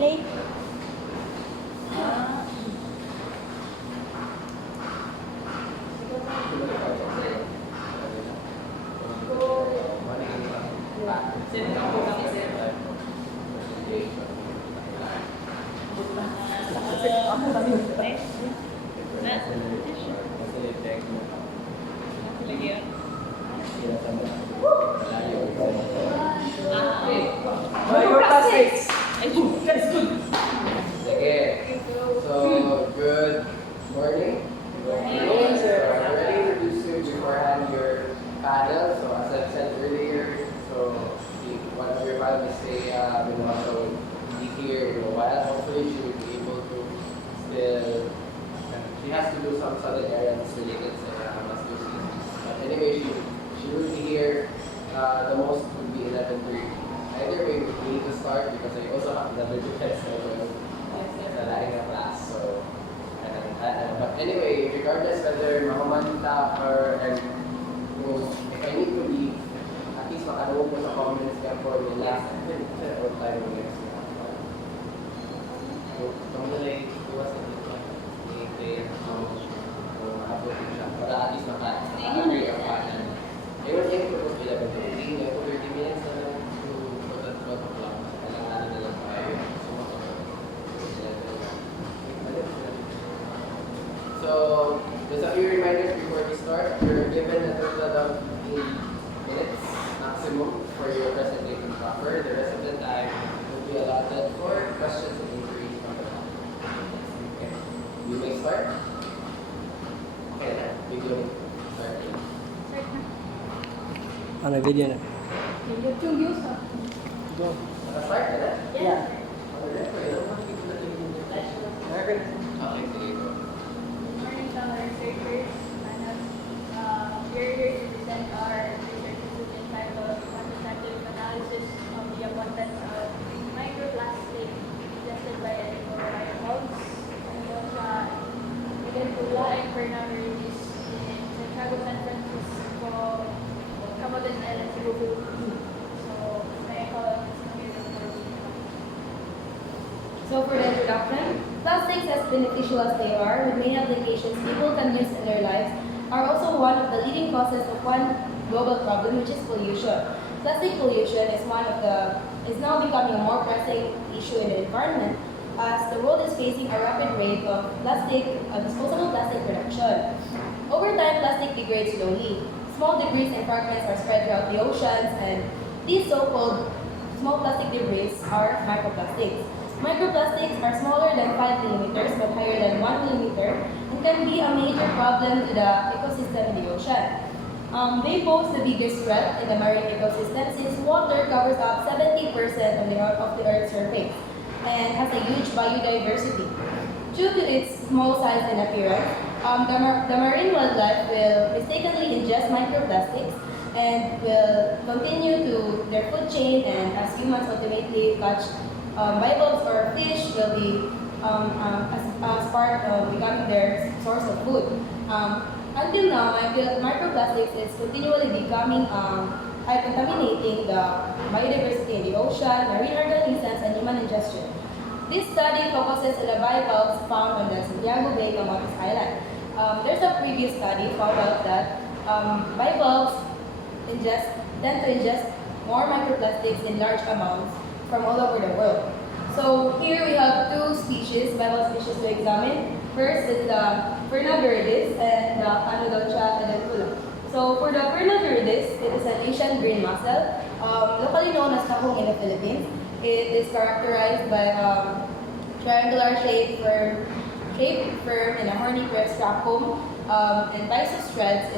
Play. Microplastics. Okay. So good morning. Morning, So I already introduced you beforehand your panel. So as I said earlier, so one of your panelists say Benoit will be here in a while. Hopefully she will be able to still. She has to do some sudden errands related to mastocytosis. But anyway, she will be here. The most would be 11:30. Either way, we need to start because I also have another defense sa laing na class. So, but anyway, regardless whether mahumanita or if I need to leave, at least makalawag ko sa comments ka for the last or time next year. So, itong nilay, iwas na dito. I-play maabot din siya. Para at least maka-agree ang panel. I was able to go 11 to 18, I 30 minutes na lang to put at 12 o'clock. Kailangan na lang tayo. So, just a few reminders before we start. You're given a total of 8 minutes maximum for your presentation proper. The rest of the time will be allotted for questions and inquiries from the public. Okay. You may start. Okay, then. We go start. Ano video na? YouTube views. Start na na? Yeah. Okay, sige go. Good morning to our researchers. We're here to present our research entitled Quantitative Analysis of the Abundance of Microplastics suggested by BIVALVES, EDENTULA, and PERNA, VIRIDIS in Santiago, San Francisco, CAMOTES, and CEBU. So, may I call on Ms. Camillo for the So for the introduction, plastics, as beneficial as they are, with many applications people can use in their lives, are also one of the leading causes of one global problem, which is pollution. Plastic pollution is now becoming a more pressing issue in the environment, as the world is facing a rapid rate of disposable plastic production. Over time, plastic degrades slowly. Small debris and fragments are spread throughout the oceans, and these so-called small plastic debris are microplastics. Microplastics are smaller than 5 millimeters but higher than 1 millimeter and can be a major problem to the ecosystem in the ocean. They pose the biggest threat in the marine ecosystem since water covers up 70% of the Earth's surface and has a huge biodiversity. Due to its small size and appearance, the marine wildlife will mistakenly ingest microplastics and will continue to their food chain, and as humans ultimately catch bivalves or fish will be as part of becoming their source of food. Until now, microplastics is continually becoming contaminating the biodiversity in the ocean, marine organisms, and human ingestion. This study focuses on the bivalves found on the Santiago Bay, CAMOTES Island. There's a previous study found out that bivalves tend to ingest more microplastics in large amounts from all over the world. So here we have two species, bivalve species to examine. First is the PERNA viridis and the ANODONTIA EDENTULA. So for the PERNA viridis, it is an Asian green mussel, locally known as tahong in the Philippines. It is characterized by triangular shape, firm, and a horny crest raccoon, and byssus threads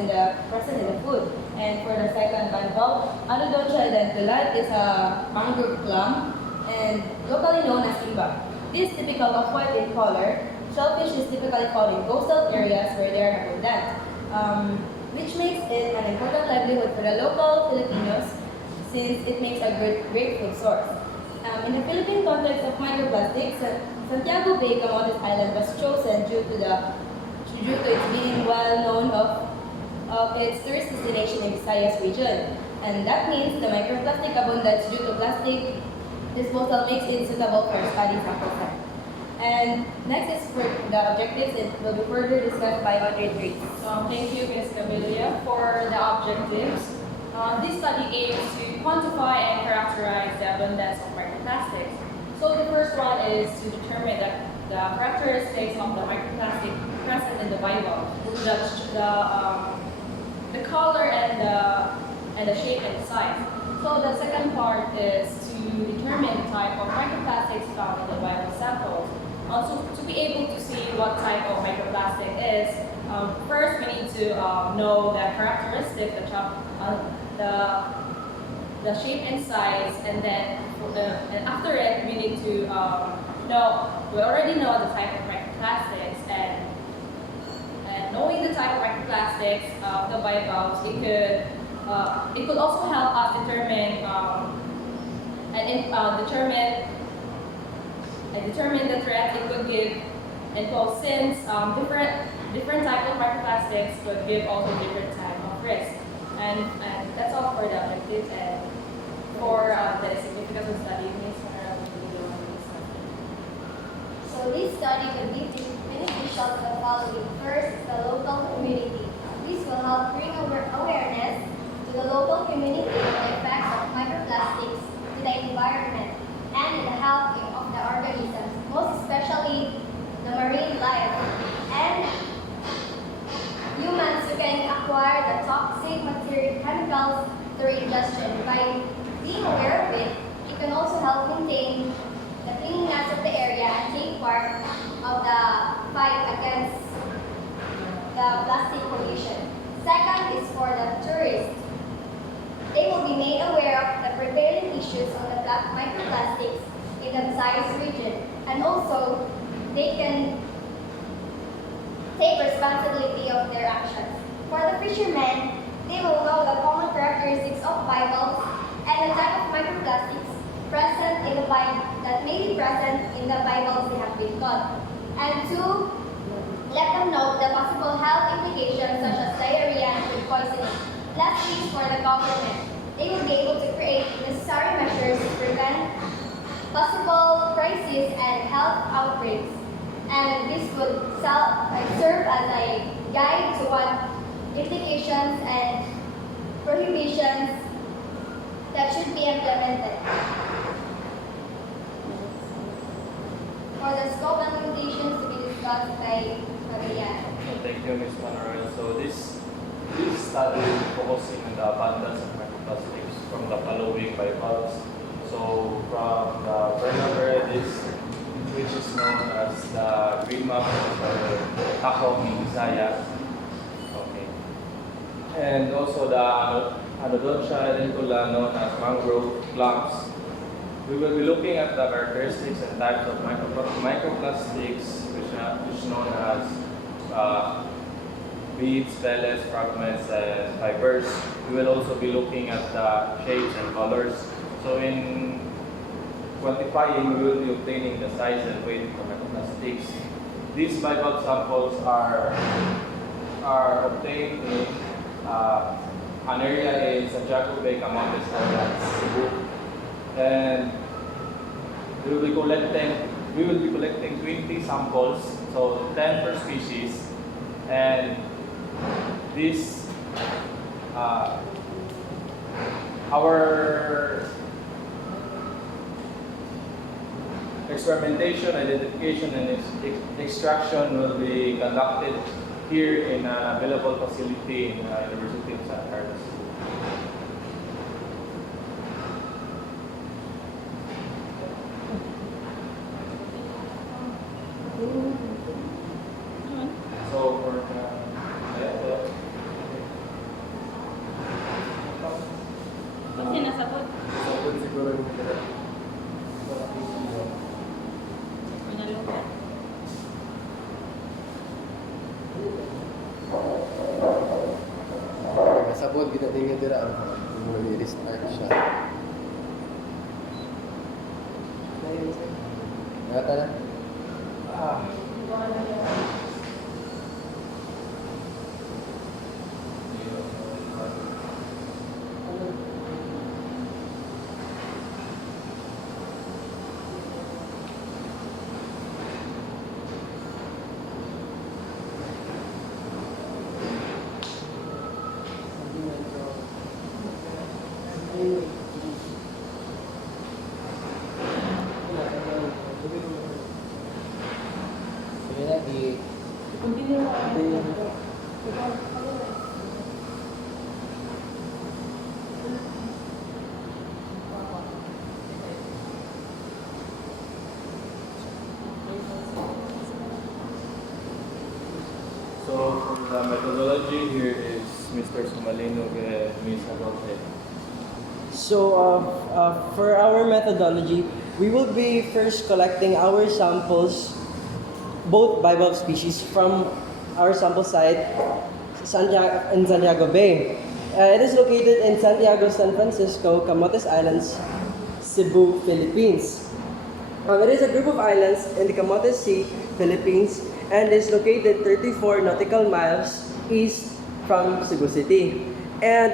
present in the food. And for the second bivalve, Anodontia edentula is a mangrove clam and locally known as iba. This is typical of white in color. Shellfish is typically found in coastal areas where they are abundant, which makes it an important livelihood for the local Filipinos since it makes a great food source. In the Philippine context of microplastics, Santiago Bay, CAMOTES Island was chosen due to its being well known of its tourist destination in Visayas region. And that means the microplastic abundance due to plastic disposal makes it suitable for study sample set. And next is for the objectives. It will be further discussed by Audrey Grace. Thank you, Ms. Camilla, for the objectives. This study aims to quantify and characterize the abundance of microplastics. So the first one is to determine the characteristics of the microplastic present in the bivalve, the color and the shape and size. So the second part is to determine the type of microplastics found in the bivalve samples. Also, to be able to see what type of microplastic is, first we need to know the characteristic, the shape and size, and then and after it we need to we already know the type of microplastics, and knowing the type of microplastics of the bivalves, it could also help us determine determine the threat it could give, and so since different type of microplastics could give also different type of risk, and that's all for the objectives and for the significance of study. Ms. Manara will be the one to discuss it. So this study will be beneficial to the following. First, the local community. This will help bring awareness to the local community of the effects of microplastics to the environment and in the health of the organisms, most especially the marine life and humans who can acquire the toxic material chemicals through ingestion. By being aware of it, you can also help maintain the cleanliness of the area and take part of the fight against the plastic pollution. Second is for the tourists. They will be made aware of the prevailing issues on the microplastics in the Visayas region, and also they can take responsibility of their actions. For the fishermen, they will know the common characteristics of bivalves and the type of microplastics present in the that may be present in the bivalves they have been caught, and to let them know the possible health implications such as diarrhea and food poisoning. Lastly, for the government, they will be able to create necessary measures to prevent possible crises and health outbreaks, and this would serve as a guide to what implications and prohibitions that should be implemented. For the scope and limitations to be discussed by FABILLARAN. Thank you, Ms. Panorel. So this study focusing on the abundance of microplastics from the following bivalves. So from the PERNA VIRIDIS, which is known as the green map or takong in Visayas. Okay. And also the ANODONTIA EDENTULA, known as mangrove plants. We will be looking at the characteristics and types of microplastics, which is known as beads, pellets, fragments, and fibers. We will also be looking at the shapes and colors. So in quantifying, we will be obtaining the size and weight of microplastics. These bivalve samples are obtained in an area in SANTIAGO, CAMOTES, CEBU. And we will be collecting 20 samples, so 10 per species, and this our experimentation, identification, and extraction will be conducted here in an available facility in the University of San Carlos. So for Kasi nasabot. Sabon siguro yung kaya. Pinalungkot. Sabon, ginatingin dira ang i-restart siya. Nata na? the So for the methodology, here is Mr. SUMALINOG and Ms. AGOTE. For our methodology, we will be first collecting our samples, both bivalve species, from our sample site in Santiago Bay. It is located in Santiago, San Francisco, Camotes Islands, Cebu, Philippines. It is a group of islands in the Camotes Sea, Philippines, and is located 34 nautical miles east from Cebu City. And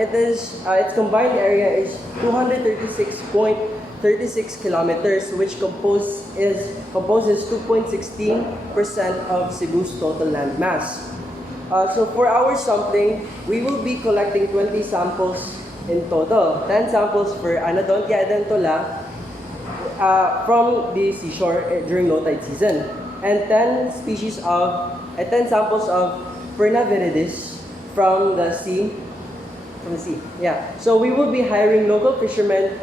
its combined area is 236.36 kilometers, which composes 2.16% of Cebu's total land mass. So for our sampling, we will be collecting 20 samples in total. 10 samples for ANODONTIA EDENTULA from the seashore during low tide season, and 10 samples of PERNA VIRIDIS from the sea. Yeah. So we will be hiring local fishermen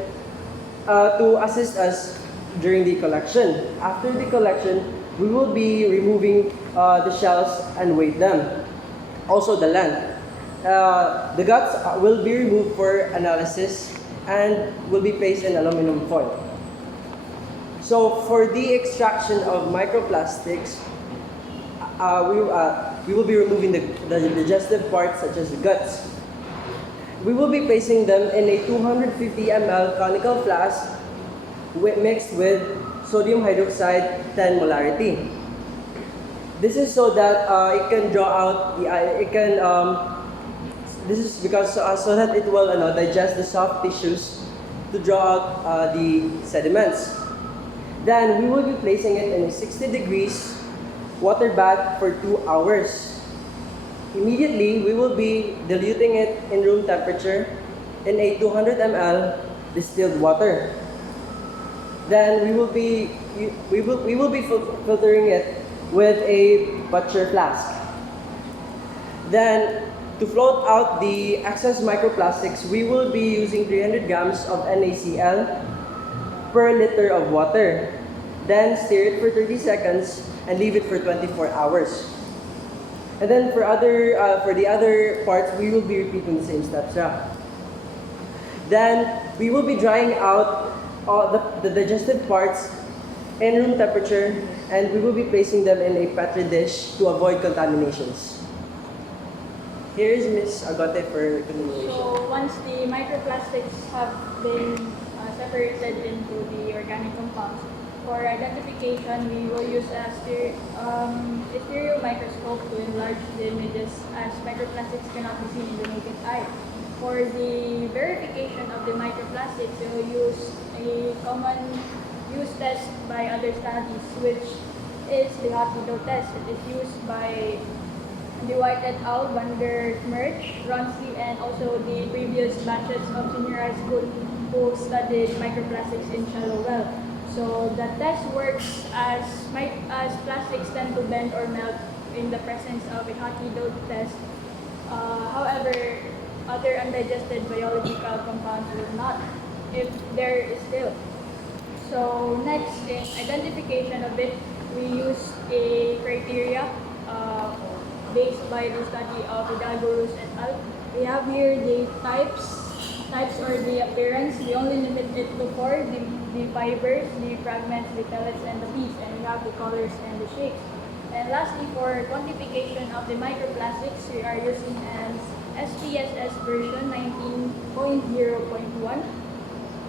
to assist us during the collection. After the collection, we will be removing the shells and weight them. Also the land. The guts will be removed for analysis and will be placed in aluminum foil. So for the extraction of microplastics, we will be removing the digestive parts such as the guts. We will be placing them in a 250 ml conical flask mixed with sodium hydroxide 10 molarity. This is so that it can draw out this is because so that it will digest the soft tissues to draw out the sediments. Then we will be placing it in a 60 degrees water bath for 2 hours. Immediately, we will be diluting it in room temperature in a 200 ml distilled water. Then we will be filtering it with a butcher flask. Then, to float out the excess microplastics, we will be using 300 grams of NaCl per liter of water. Then stir it for 30 seconds and leave it for 24 hours. And then for the other parts, we will be repeating the same steps. Then we will be drying out all the digestive parts in room temperature, and we will be placing them in a petri dish to avoid contaminations. Here is Ms. Agote for continuation. So once the microplastics have been separated into the organic compounds, for identification, we will use a stereo microscope to enlarge the images, as microplastics cannot be seen in the naked eye. For the verification of the microplastics, we will use a common use test by other studies, which is the hot needle test. It is used by the White et al., Vander Merch, Ronsley, and also the previous batches of senior high school who studied microplastics in shallow well. So the test works as plastics tend to bend or melt in the presence of a hot needle test. However, other undigested biological compounds will not, if there is still. So next, in identification of it, we use a criteria based by the study of Vidal-Burus et al. We have here the types or the appearance. We only limit it to 4, the fibers, the fragments, the pellets, and the piece, and we have the colors and the shapes. And lastly, for quantification of the microplastics, we are using an SPSS version 19.0.1.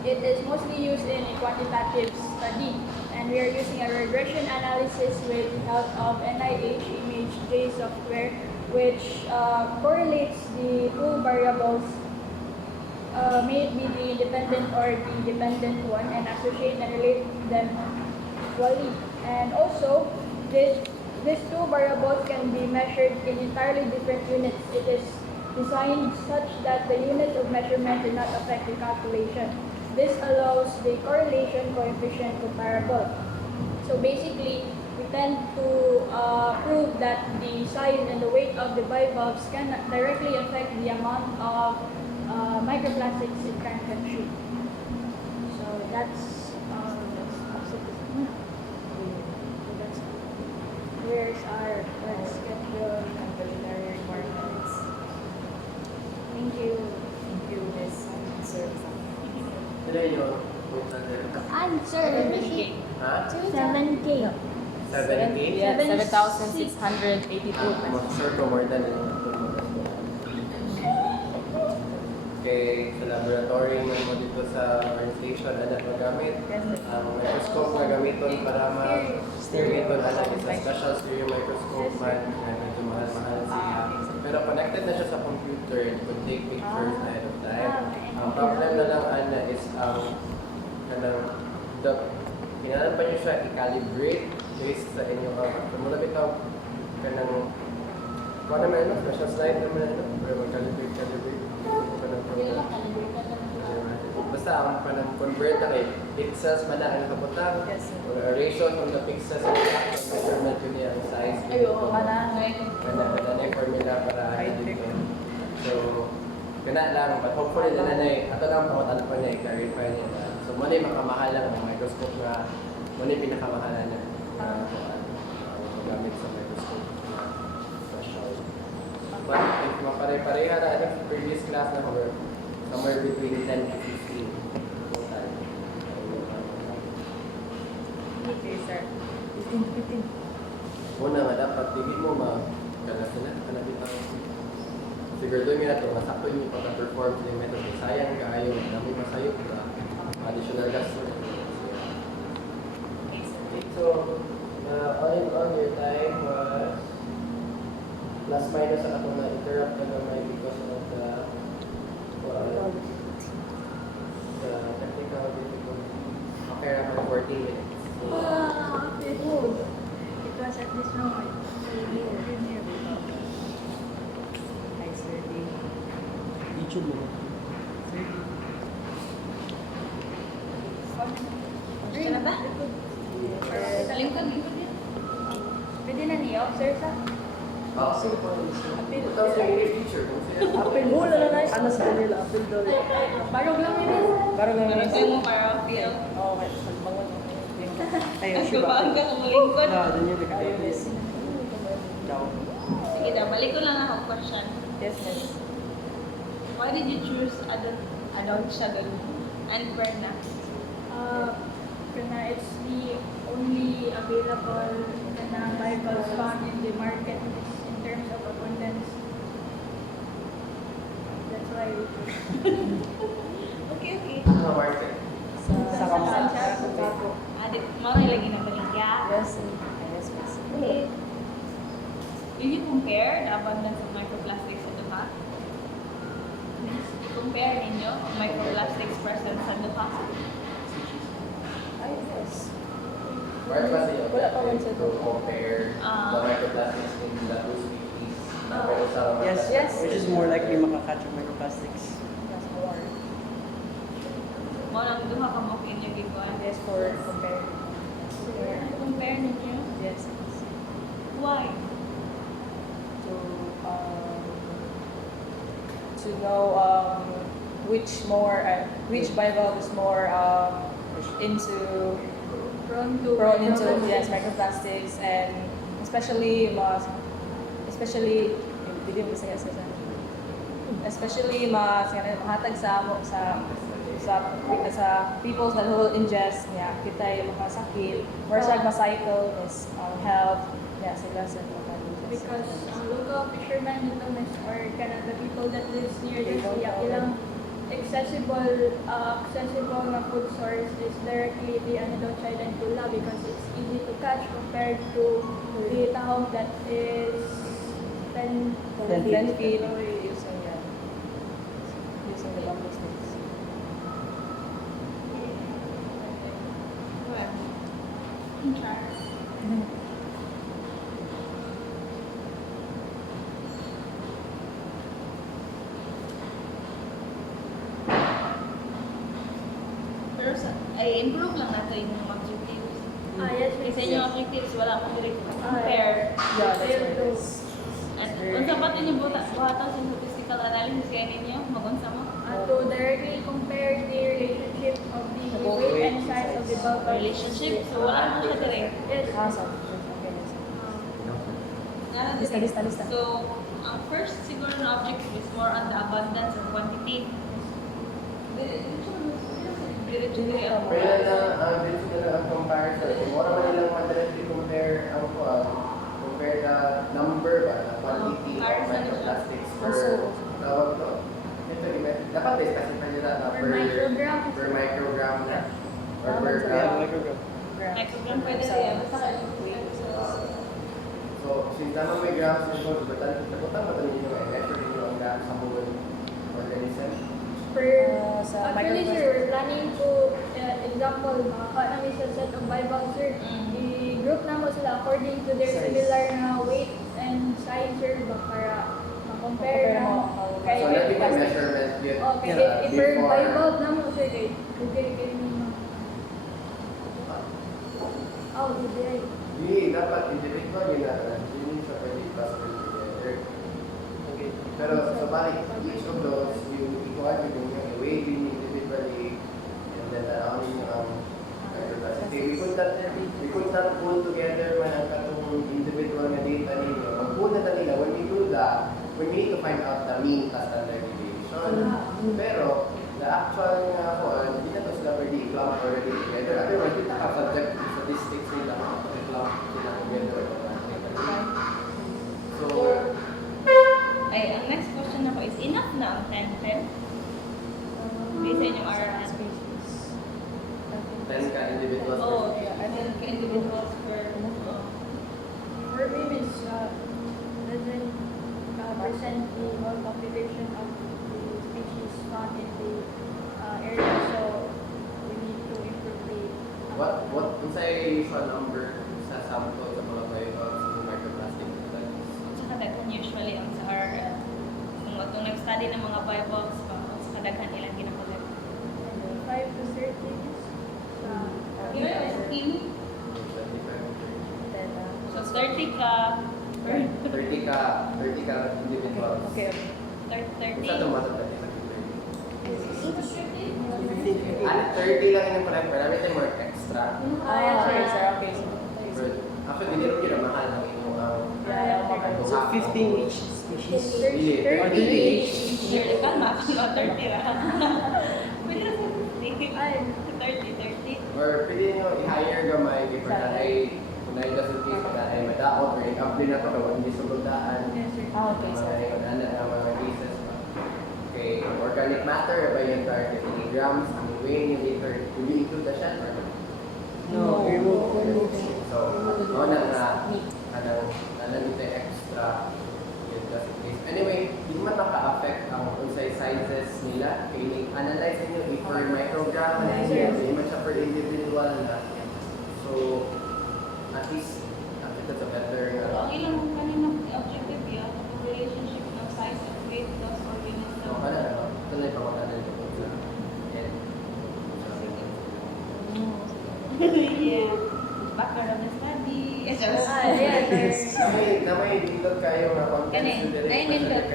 It is mostly used in a quantitative study, and we are using a regression analysis with the help of NIH ImageJ software, which correlates the two variables, may it be the independent or the dependent one, and associate and relate them equally. And also, these two variables can be measured in entirely different units. It is designed such that the units of measurement do not affect the calculation. This allows the correlation coefficient comparable. So basically, we tend to prove that the size and the weight of the bivalves can directly affect the amount of microplastics it can consume. So that's where's our let's get the Preliminary requirements. thank you. Thank you, Ms. Sir. Today yung Answer. ha? 7K. 7K? Yeah, 7,682 pesos. Sure ko more than kay sa laboratory mo dito sa current station anak magamit ang microscope nga gamiton para ma-gamiton anak isa special stereo microscope man na medyo mahal-mahal siya pero connected na siya sa computer and could take pictures ahead of time. Ang problem na lang ana is ang kailangan pa niyo siya i-calibrate based sa inyong mula bitaw kanang kung naman ano, special slide naman ano, pero mag-calibrate. Basta ang panang-convert na kay pixels man na ano kaputang or a ratio from the pixels and the actual measurement yun niya ang size. Kana formula para dito. So, kana lang, but hopefully na ato lang pamatan pa niya, i-clarify niya na. So, muna yung makamahal lang ang microscope na, muna yung pinakamahalan na magamit sa microscope. But if mapare-pareha na ano, previous class na cover, somewhere between 10 to 15 total. Okay, sir. 15 to 15. Una nga dapat, hindi mo kanapit ang siguro doon nga ito, masakto yung pagka-perform sa yung method. Sayang ka ayaw, dami masayop ka, additional gas. Okay, so, all in all, your time was plus minus ang ako na-interrupt na naman because of the technical difficulty. Okay, naman 14 minutes. It was at this moment. Hi, Sir D. YouTube mo. Gusto na ba? Lingkod. Pwede na niyo, sir, sa? Apil. Ito sa English teacher. Apil mo na na nice. Ano sa kanila? Apil daw. Barog lang yun. Parang nga Ano nice. tayo mo para feel? Oo, may salbangon. Ayun, Ang sure ba? gabaan ka ng lingkod. Yeah, dun yung nag-ayos. Ciao. Sige na, balik ko lang ako question. Yes, yes. Why did you choose ANODONTIA and PERNA? PERNA, it's the only available na bivalves found in the market in terms of abundance. That's why we chose. Okay. Sa market. Sa kamot. Santiago. Adik, mga lagi na baligya. Yes, yes, yes. Okay. Did you compare the abundance of microplastics sa duha? Compare ninyo ang microplastics present sa duha? Ay, yes. Where was the Wala pa man objective sa to compare the microplastics in the two species? Pero sa Yes, Yes. which is more likely makakatch of microplastics. Yes, more. Mo lang duha ka mo kinyo gikuan. Yes, for compare. Compare ninyo? Yes. Why? To know which bivalve is more Prone to yes microplastics and especially mahatag sa people that will ingest niya kita yung mga sakit or sa ma-cycle is health sila sa because local fishermen dito or the people that lives near this ilang accessible na food source is directly the ANODONTIA EDENTULA because it's easy to catch compared to the tahong that is 10 feet using the bamboo sticks. Well, try. Pero ay improve lang natin yung objectives. Yes, Kaya sa inyong objectives, wala akong direct compare. Yeah, that's right. And unsa pa din yung buhaton sa statistical analysis kaya ninyo? Magunsa mo? To directly compare the relationship of the weight and size of the bulb. Relationship. So wala naman siya direct. Yes. Okay. Nara Lista, direct. lista, lista. So, ang first siguro na objective is more on the abundance or quantity. Diretso ako. Kaya na, dito na ang comparison. Wala man nilang madalas compare ang compare the number ba, the quantity of microplastics per tawag to. Ito, dapat i-specify nila na Per microgram. per microgram na. Or per Yeah, gram. microgram. Microgram pwede rin. So, since naman may grams involved, nakutan mo din yung measure ninyo ang grams sa whole organism. Sa Actually, microplastic. sir, we're planning to, example, makaka namin sa set of bivalves, sir. I-group na mo sila according to their Size. similar na weight and size, sir, ba, para ma-compare na mo. Kaya So, natin may measurement yun. Okay, Yeah, if per before- bivalve na mo, sir, kaya mo. Oh, hindi. Hindi, dapat individual yun na. Hindi sa pwede cluster together. Okay. Pero sa balik, each of those, you ikuha nyo din yung i-weigh din individually and then allow nyo ang microplastic. We could not pull together man ang katong individual na data ninyo. Ang pull na nila, when we do that, we need to find out the mean standard deviation. Pero, the actual nga ako, hindi na to sila pwede i-clump already together. Otherwise, hindi subject to statistics nila, i-clump sila together. So, Ay, ang next question ako is, enough na ang 10-10? Based sa inyong RRM. 10 ka individuals. Oh, and then individuals per For women, doesn't present the whole population of the species found in the area, so we need to improve the. What unsay sa number sa sample sa mga bivalves sa microplastic studies? sa kadaghan usually ang sa RRM. Kung itong nag-study ng mga bivalves pa, sa kadaghan ilang ginakolek. 5 to 30 sa Ilan yung sa team? 25, So 30 ka per 30 ka individuals. Okay. 30. Isa itong matatag sa 30. 30 lang yung pala, pero namin more extra. Okay, sir. Okay. But actually, hindi rin yun mahal ng inyong So 15 each species. 30 each. Yearly ka na, no, 30 lang. Pwede na sa 30. Or pwede nyo i-hire gamay before na ay kung na yung doesn't case na ay madaot or i-apply na to kung hindi sumugdaan. Yes, sir. Okay, sir. Mga cases pa. Okay, organic matter ba yung target grams, ang weight yung liter, will you include the shell or not? No, remove. So, ano na nito extra yun doesn't case. Anyway, hindi man maka-affect ang unsay sizes nila. Kaya analyze nyo if per microgram, hindi man siya per individual na. So, at least, that's a better So, ang ilang kaninang objective yun, ang relationship ng size of weight plus organism. no, ito na yung pangalanan ko sa and Yeah. Background of the study. Yes, sir. na may dindot kayo na Kanin. Ay, nindot.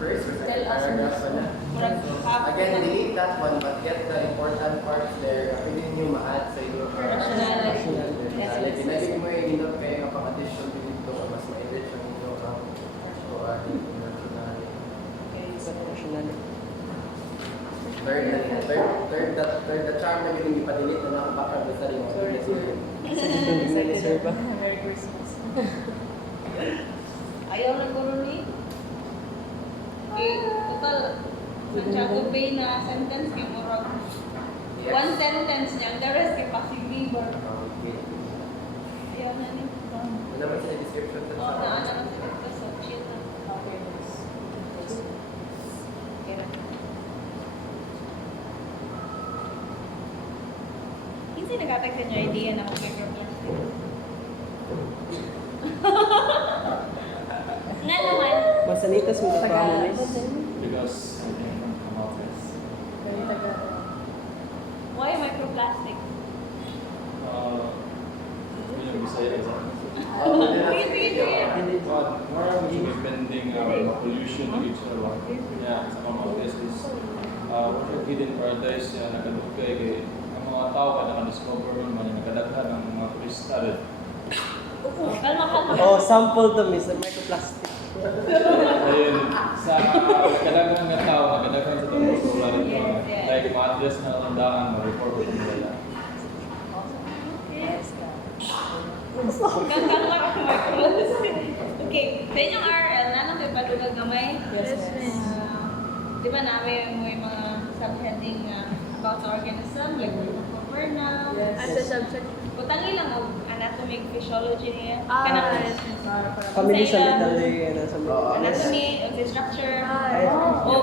First, Tell us. paragraph pa na. Murag half. Again, delete that one, but get the important parts there. Pwede nyo ma-add sa iyo. Rationality. Pinagin mo yung dindot kayo kapag addition dito, mas ma-edit siya ninyo. So, rationality. Rationality. Third, the charm na hindi pa-delete na nakapakad sa rin. Sir ba? Merry Christmas. Ayaw na ko ni. Okay, total. Santiago Bay na sentence kay Murag. One sentence niya, the rest kay Pasig River. Okay. Ayaw na ni. Ano naman sa description sa Oo, naana na sa dito sa shit na. Okay, nice. Okay na. Kinsa nag-attack sa inyo idea na microplastic? Nga naman. Masanitas mo sa families. Because CAMOTES. Very taga. Why microplastic? We pollution to each other. Yeah, sa CAMOTES is hidden paradise na nakadugay kay ang mga tao ka nakadiscover man nakadaghan ng mga kristal. Oh, sample to miss, microplastic. Ayun, sa kadaghan nga tao, nakadaghan sa itong solar ito. Like, ma-address na landaan, ma-report ko nila. Okay, sa inyong RL, nanong kayo padugag gamay? Yes, miss. Di ba namin may mga subheading about the organism, like PERNA, As a subject. Butangi lang og anatomic physiology niya. Ah, Kanang yes. Kami sa medalay na sa anatomy of the structure, o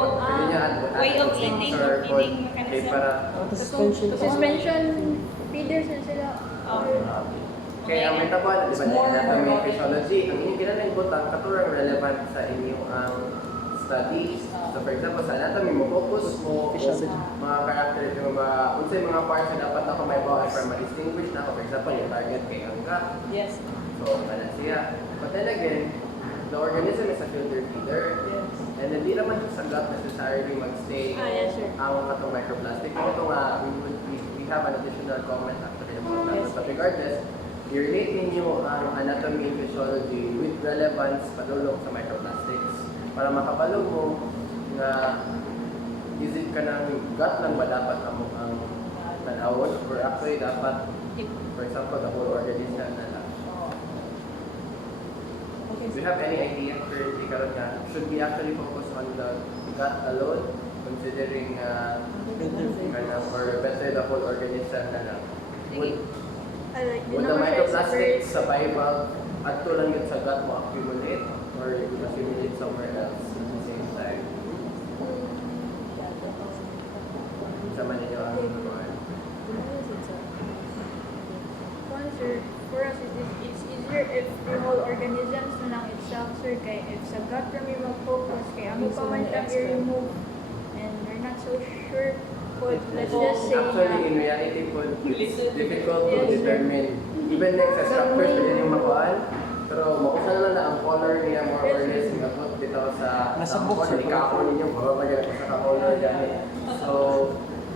way of eating or feeding mechanism. Suspension feeders na sila. Kaya ang metabol, di ba, anatomy, physiology, ang inyong kinalingkutan, katurang relevant sa inyong studies. So for example, sa anatomy, mo-focus mo mga character, yung mga parts na dapat ako may bawal para ma-distinguish na ako. For example, yung target kay angka. Yes. So, ano siya. But then again, the organism is a filter feeder. Yes. And hindi naman sa gut necessarily mag-stay Yes, sir. ang katong microplastic. Ito nga, we have an additional comment actually about that. But regardless, i-relate ninyo ang anatomy and physiology with relevance padulong sa microplastics para makabalo mo na is it ka ng gut lang ba dapat ang tanawon or actually dapat, for example, the whole organism na lang. Okay. Do you have any idea currently karon nga should we actually focus on the gut alone considering or better the whole organism na lang? Would the microplastics sa bivalve adto lang yun sa gut mo accumulate or it will accumulate somewhere else at the same time? Sa ninyo ang Sir, for us, it's easier if the whole organisms na lang itself, sir, kay if sa gut kami mag-focus, kaya mo pa man lang i-remove, and we're not so sure, but let's just say actually in reality po it's difficult to determine even like sa structures pwede nyo makuhaan pero makusan na ang color niya more or less abot bitaw sa book sa ikako ninyo mababagyan ko sa color dyan so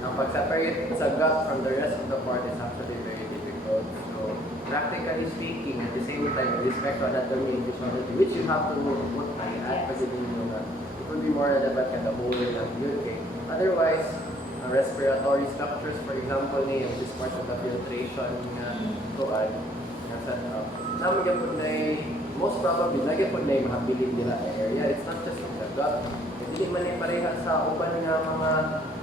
ang pag-separate sa gut from the rest of the part is actually very difficult so practically speaking at the same time with respect to anatomy and physiology which you have to put at pagdating nyo na it will be more relevant ka the whole ng yun okay otherwise respiratory structures, for example, niya, this part of the filtration nga tuan, nga set up. Nagyan po na most probably, nagyan po na mga bilid nila area. It's not just in the gut. Hindi man yung pareha sa uban nga mga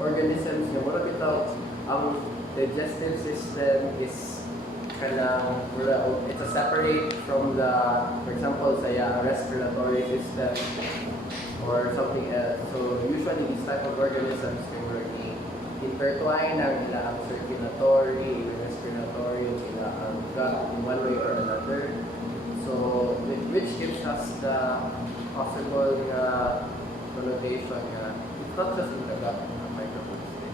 organisms niya. Mura bitaw, ang digestive system is kanang, it's a separate from the, for example, sa respiratory system or something else. So usually these type of organisms can work intertwine ang ilang circulatory, respiratory, ilang gut in one way or another. So, which gives us the possible connotation nga it's not just in the gut ng microplastic.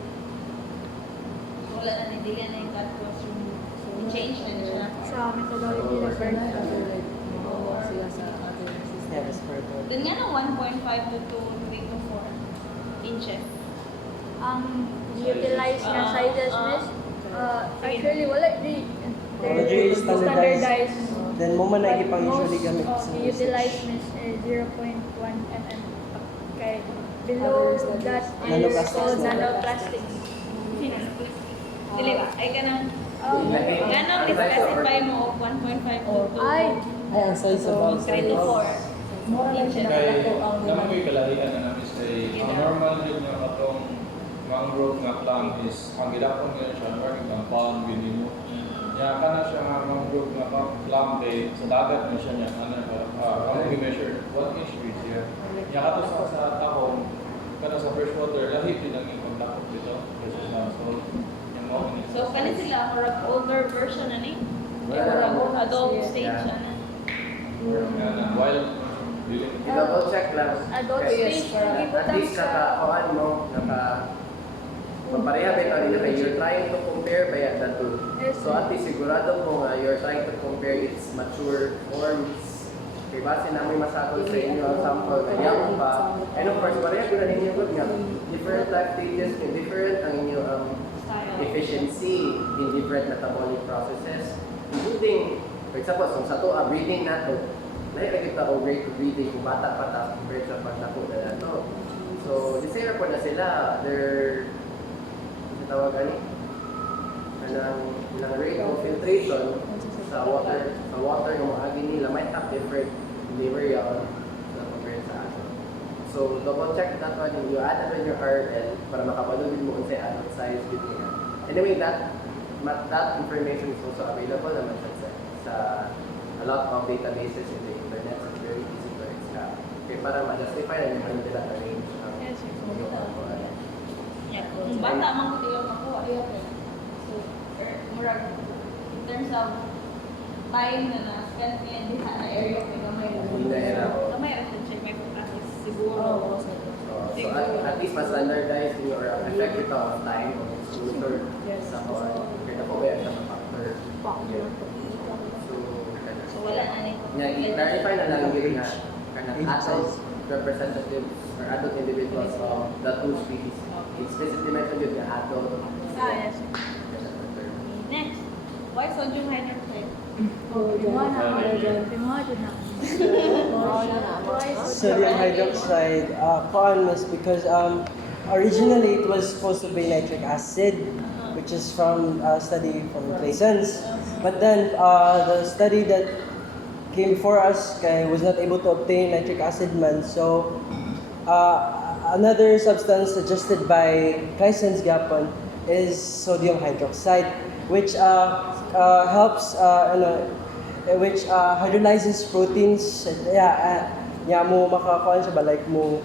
Wala na nidili na yung gut question. So, change na siya. sa methodology na PERNA. Sila sa ating system. Doon nga ng 1.5 to 3 to 4 inches. Ang utilize na sizes, miss, actually, wala di. They're standardized. Then mo man But nagipang usually gamit most sa utilize, miss, 0.1 mm. Okay, below that is Nanoplastics. called nanoplastics. Dili ba? Ay ka nang, ganang specify mo 1.5 to 2. Ay, ang size of 3 to 4 inches. Kaya naman ko yung kalahian na namin sa ang normal yun yung atong mangrove nga plant is ang gilapon nga siya or ang palm binimo. Kaya kana siya nga mangrove nga plant eh sa dagat na siya niya ano measure 1 inch width here. Kaya kato sa tahong kana sa freshwater lahi din ang pagdakop dito versus na so yung mga minutes. So, kanit sila, murag older version na ni? Murag adult stage na. While I-double check lang. adult Okay. stage, At least naka-kuhan mo, mapareha ba ito nila you're trying to compare by that two. Yes. So at least sigurado mo nga you're trying to compare its mature forms Kay base na may masakot sa inyo ang sample kaya mo pa. And of course, pareha ko na ninyo good nga. Different life stages, different ang inyo efficiency in different metabolic processes, including, for example, sa to, breathing nato. Nailagay kita o rate of breathing kung bata pa tapos compared sa paglako na nato. So, desire po na sila, their, tawag ani, ng rate of filtration sa water ng maagi nila might have different behavioral na compared sa ato. So, double check that one, you add in your RL para makapalugin mo kung sa adult size with nila. Anyway, that information is also available naman sa a lot of databases in the internet, so it's very easy to extract. Okay, para ma-justify na naman nila na range ng Yeah, kung bata man ko tayo makuha, so, murag, in terms of time na spend niya di sa area ko gamay ra siya microplastics siguro. So at least mas standardized or affect ito of time of exposure sa mga kaya po ba siya sa factor. So wala na ni. I-clarify na lang yun na adult representatives or adult individuals of the two species. Explicitly mentioned yun na adult. Yes. Next, why sodium hydroxide? Sodium hydroxide, is because originally it was supposed to be nitric acid, which is from a study from Claysen's. But then the study that came before us was not able to obtain nitric acid man. So another substance suggested by Claysen's Gapon is sodium hydroxide, which helps, which hydrolyzes proteins. Mo makakuan siya ba, like mo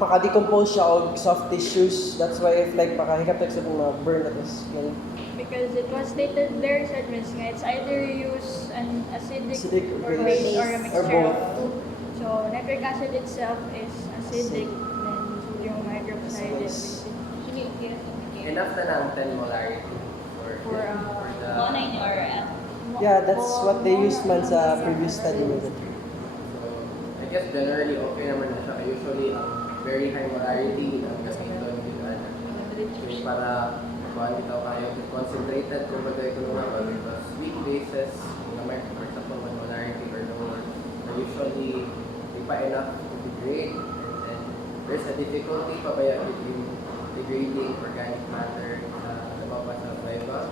makadecompose siya og soft tissues. That's why if like makahikap sa mga burn at the skin. Because it was stated there sa risk nga, it's either use an acidic or base, base or a or mixture both. of two. So nitric acid itself is acidic, then sodium hydroxide is basic. Enough na lang 10 molarity for the... One in your Yeah, that's what they used man sa previous study with it. So, I guess generally okay naman na siya. Usually, very high molarity ang gamiton with para kuhaan ito kayo concentrated kung bagay ito naman or because weak bases kung may for example molarity or lower are usually di pa enough to degrade and then there's a difficulty pa ba between degrading organic matter na nababa sa fiber.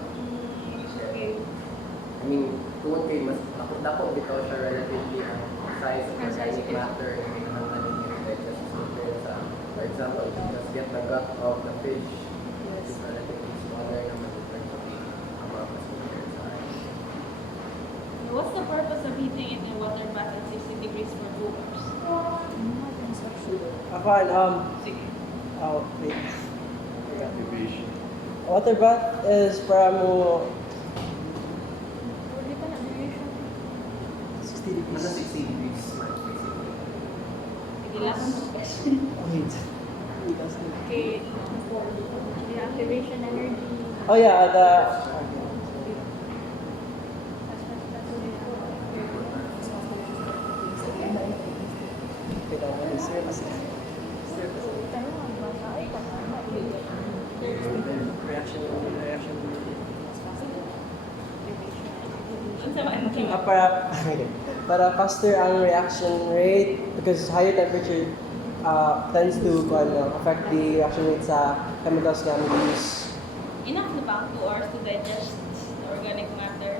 I mean, kung kayo mas dako bitaw siya relatively ang size of organic matter na kinahanglan ninyo digest compared sa, for example, just get the gut of the fish, which is relatively smaller naman in terms of the amount of compared sa ice. What's the purpose of heating it in water bath at 60 degrees for 2 hours? Sige. Wait. Activation. Water bath is para mo 60 degrees. Nasa 60 degrees mark, basically. Sige lang ang question. Wait. Okay, the activation energy. Oh yeah, the reaction. Para faster ang reaction rate because higher temperature tends to affect the reaction rate sa chemicals na we use. Enough na ba 2 hours to digest the organic matter?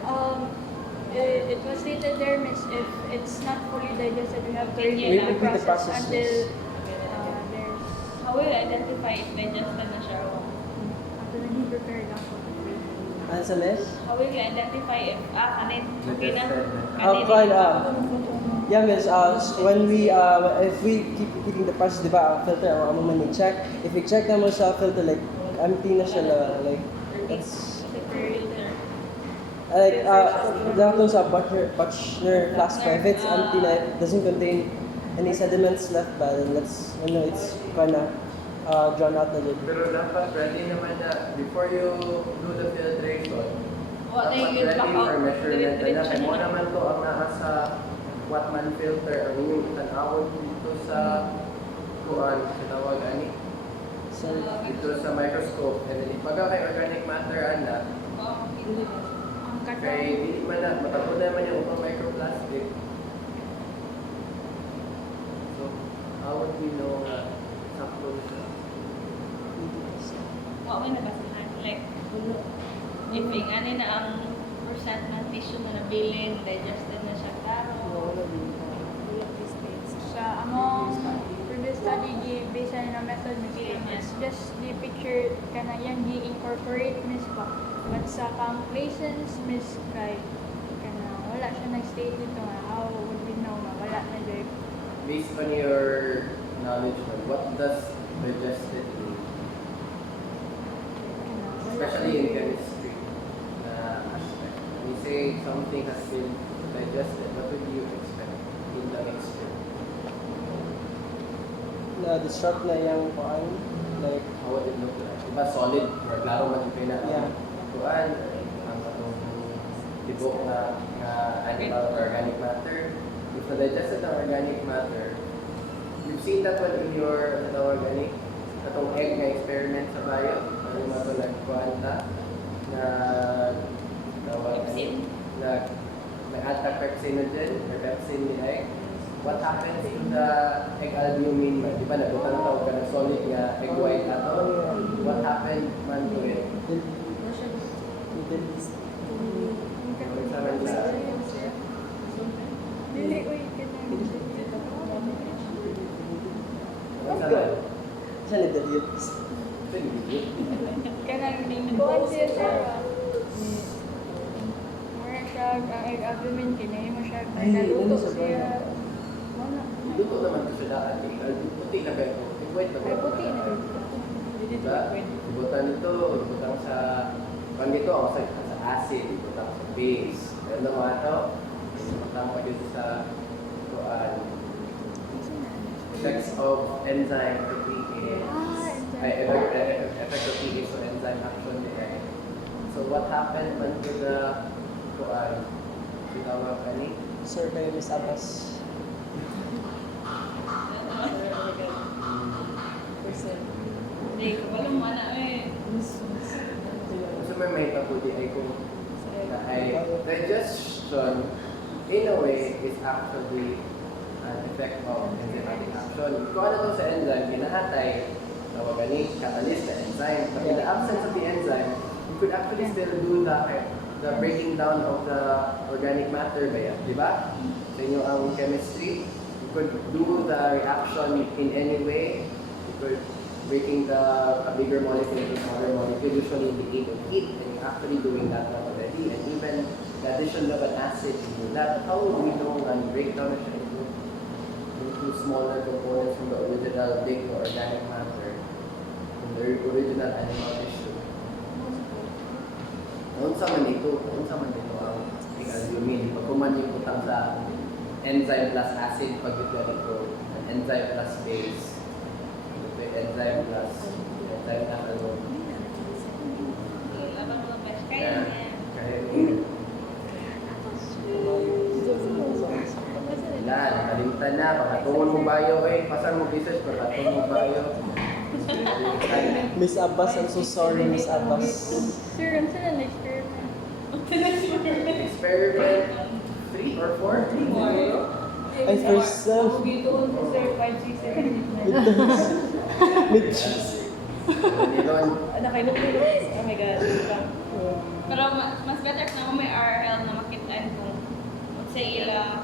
It was stated there, miss, if it's not fully digested, we have to We repeat the process until yes. there's How will you identify if digested na siya o? after the heat prepared ako. Ano sa mes? How will you identify if, kanin, okay na? Yeah, miss, when we, if we keep repeating the process, di ba, ang filter, ang mo man check. If we check naman sa filter, like, empty na siya, like, it's, like, down sa Butler flask, if it's empty na, it doesn't contain any sediments left ba, then that's, it's kinda drawn out na din. Pero dapat ready naman na before you do the filtration, What na dapat yung ready back out? for measurement na kaya mo naman to ang nasa Watman filter, ang inyong tanawon dito sa kuan, sa tawag ani, So, dito sa microscope. And then, pagka kay organic matter, ana, Ang kay katong di man na, matapon naman yung upang microplastic. So, how would we know na sakto siya? Wa may nabasahan. Like, if ano na ang percent ng tissue na nabilin, digested na siya klaro. sa among previous study based on a method na PMS, just the picture kana yan gi-incorporate miss pa. But sa calculations miss kay kana wala siya nag-state dito nga how would we know nga wala na dyan. Based on your knowledge, what does digested mean? Especially in chemistry aspect. When you say something has been digested, what would you expect in the mixture? na-disrupt na yung kuan. Like, How would it look like? Diba solid? Or klaro man yung pina. Yeah. Kuan, ang atong tibok na animal or organic matter. If na-digested ang organic matter, you've seen that one in your organic, atong egg na experiment sa bio. Ano yung mga nag-quanta na tawag na anti-pepsinogen or pepsin ni egg. What happens to the egg albumin man? Di ba nabutang tawag ka ng solid nga egg white ato? What happened man to it? Sa man sa Dili uy kana siya nag-delete. kanang kuan siya sir. Mura siya ang egg albumin kinay mo siya Ay, ano naluto sa siya. Wala. Luto naman to siya daan. Puti na ba ito? Egg white na ba? Ay puti na. Diba? Ibutan nito, ibutang sa pag dito ako sa acid, ibutang sa base. Pero naman ito, ibutang pa dito sa kuan. Effects of enzyme to pH. Effect of pH so enzyme action nila. So what happened man to the kuan? Tawag ka ni? Sir, kayo Miss Abbas. Hindi, kabalo mo na eh. So may tapudi ay kung ay digestion in a way is actually an effect of enzymatic action. Kung ano to sa enzyme, kinahatay, tawagan ni catalyst na enzyme. So in the absence of the enzyme, you could actually still do the breaking down of the organic matter ba yan? Di ba? Sa inyo ang chemistry, you could do the reaction in any way. You could breaking a bigger molecule into smaller molecule, usually in the aid of heat, and you're actually doing that now already. And even the addition of an acid into that, how would we know and break down it into smaller components from the original big organic matter, from the original animal tissue? Unsa man dito ang albumin. Pag kuman yung putang sa enzyme plus acid, pag ito an enzyme plus base. Enzyme plus enzyme na ano. Labang mga best Kaya, friend. Wala, nakalimtan na. Pagkatungon mo bayo eh. Pasan mo research, pagkatungon mo bayo. Miss Abbas, I'm so sorry, Miss Abbas. Sir, ano sila na-experiment? Experiment 3 or 4? Ay, first self. Gitoon ko sir 5, 6, 7, 8, 9. Nilon. Nakailup-ilup. Oh my God. Pero mas better na may RL na makitaan kung say ila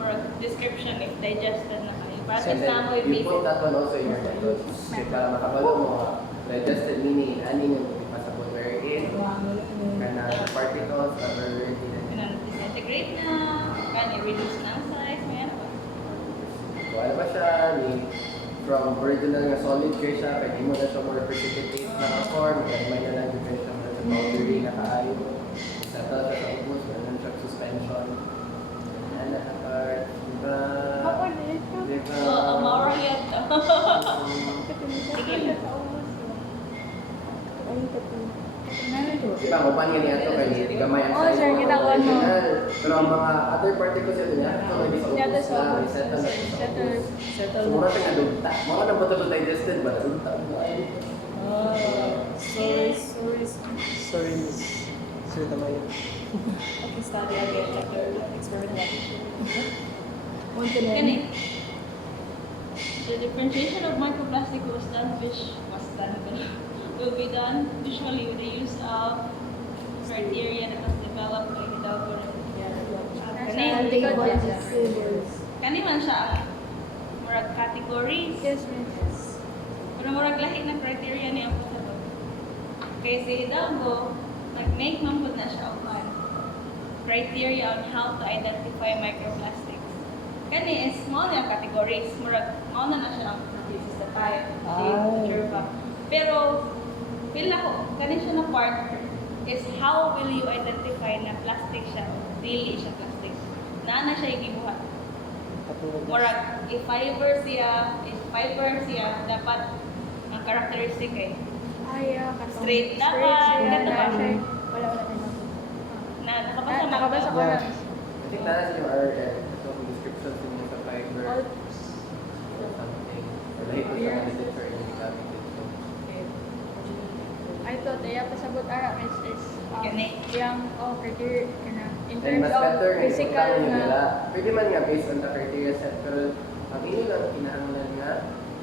or description if digested na kayo. Para sa And then, example, you put that one also in your method. Kasi para makabalo mo, digested meaning ani yung pasabot wherein kana particles are very disintegrate na, kan i-reduce na ang size, may ano ba? So ano ba siya ni from original nga solid kaya siya kaya di mo na siya more precipitate na form kaya may na lang different siya sa powdery na kaayo settle siya sa ubos ganun siya suspension ano apart diba Ako din. diba Oo, maura yan to. Sige. bang upan nga niya to kay gamay ang Oh, sir, size kita ko, ano. original. Pero ang mga other particles niya, ito hindi sa Dito ubos sa na, ubos. reset na sa Settle. ubos. So, mura sa nga dunta. Mura na ba ito digested ba? Dunta. Sorry, miss. Sorry, tama yun. Okay, study again, chapter experiment 1. Kani. The differentiation of microplastic was done will be done usually with the use of criteria that was developed by Hidalgo. Kani man siya murag categories. Yes, miss. Pero murag lahi na criteria niya po sa to. Kaya si Hidalgo, nag-make man po na siya of criteria on how to identify microplastics. Kani is small na categories. Murag mao na siya ang this is the type, shape, curve. Pero pila ko kani siya na part is how will you identify na plastic siya o dili siya plastic. Naa na siya gibuhat. Murag if fiber siya dapat ang characteristic ay straight dapat ganito ba? Wala tayo. Na nakabasa Nakabasa ko na. I think that's yung RL. So, kung description sa inyo sa fiber or something. Or lahi ko sa kandidates or yung gamit dito. I thought ay pasabot ara is Kani. yang criteria kana in And terms mas of better, physical nyo nila. na Pwede man nga based on the criteria set, pero ang inyo lang kinahanglan nga.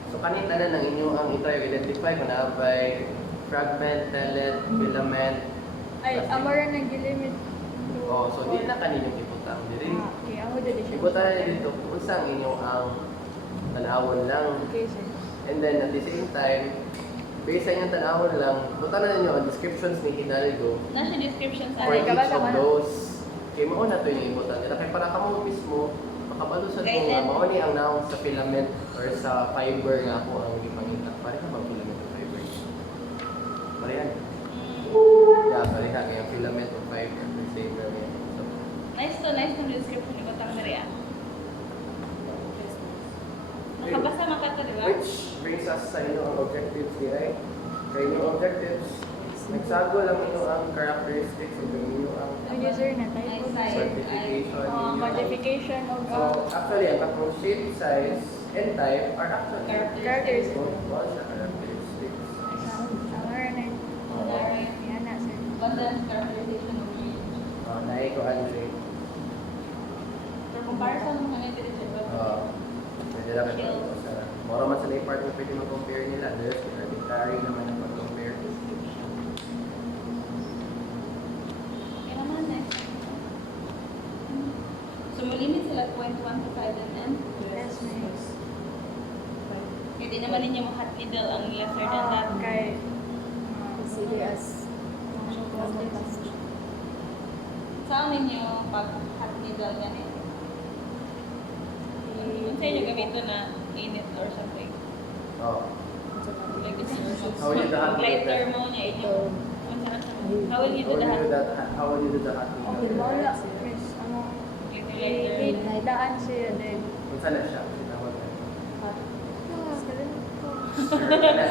So, kanita na ng inyo ang ito yung identify kung na by fragment, pellet, filament. ay amara nang gilimit. Oh, so di na kaninyong ibutang diri. Okay, ako dili siya. Ibutang na dito kung saan inyong ang tanawon lang. Okay, sir. And then at the same time, based sa inyong tanawon lang, buta na ninyo ang descriptions ni Hidalgo Na siya description sa for Ay, each kabasa of ko na. those. Kaya mauna to yung ibutang nila. Kaya para ka mo mismo, makabalusan mo Guided. nga, mauni ang naong sa filament or sa fiber nga ako ang ipangita. Pare ka bang filament o fiber? Pare yan. Yeah, pare ka yung filament o fiber. Same na yan. So, nice to description ni Batang Maria. Nakabasa man ka to, di ba? which brings us sa inyong objectives nila. Kaya inyong objectives, nagsago lang inyo ang characteristics o inyo ang Ang user na tayo. certification ninyo. Quantification of So, actually, ang katong shape, size, and type are actually characters. all sa characteristics. Amara na. Yan na, sir. Abundance, characterization of range. Naay ko ano siya. For comparison mo nga ito rin Pwede lang ito sa mora man sa part na pwede mag-compare nila. There's arbitrary naman ang pag-compare. Kaya naman eh. So, malimit sila 0.125 mm. Yes, miss. Kaya di naman ninyo hot needle ang lesser than that. Kay Consider as Saan ninyo pag hot needle ganito? Sa inyo gamito na init or something. Oh. Like this is How will you do hot needle lighter test? mo niya inyo. How will you do that? How will you do the hot okay, needle? wala. Miss, ano, Lighter. daan siya din. Kung saan na siya? Sinawag na.